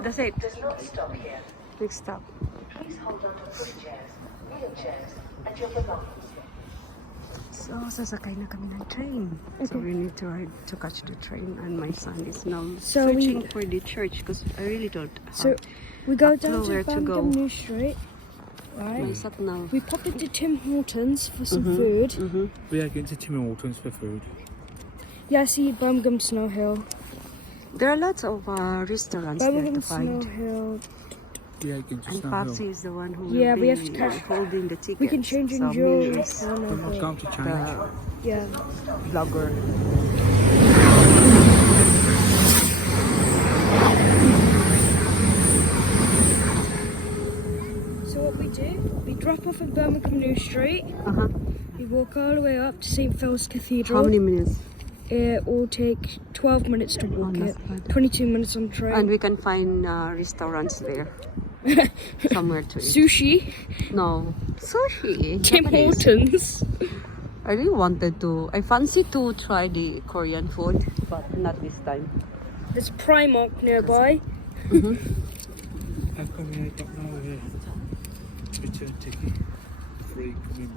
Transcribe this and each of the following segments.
That's it. Does not stop here. Next stop. Please hold on to pushchairs, wheelchairs, and your belongings. So, sasakay na kami ng train. So, we need to ride to catch the train. And my son is now searching for the church because I really don't have we go a down clue to where to go. Birmingham New Street, right? My sat now. We pop into Tim Hortons for some food. We are going to Tim Hortons for food. Yeah, I see Birmingham Snow Hill. There are lots of restaurants there to Birmingham Snow find. Hill. We are going to And Snow Papsi Hill. is the one who Yeah, will we be have to catch- holding the tickets. We can change in so jewelry. Ming is One We're of not the- going to change. Yeah. vlogger. So what we do, we drop off at Birmingham New Street. Uh-huh. We walk all the way up to St. Phil's Cathedral. How many minutes? It will take 12 minutes to walk not it. bad. 22 minutes on train. And we can find restaurants there. Somewhere to eat. Sushi. No. Sushi. Tim Japanese. Hortons. I really wanted to. I fancy to try the Korean food, but not this time. There's Primark nearby. How come we don't know here? Return ticket. Free coming.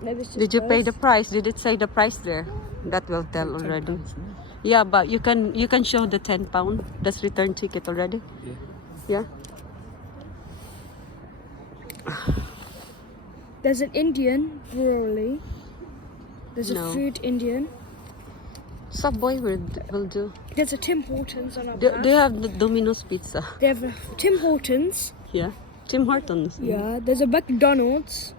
Maybe it's just Did you pay the us. price? Did it say the price there? That will tell already. Yeah, but you can show the £10. That's return ticket already. Yeah. Yeah. There's an Indian brewery. There's No. a food Indian. Subway will do. There's a Tim Hortons on our Do path. you have the Domino's pizza? They have a Tim Hortons. Yeah. Tim Hortons. Yeah. There's a McDonald's.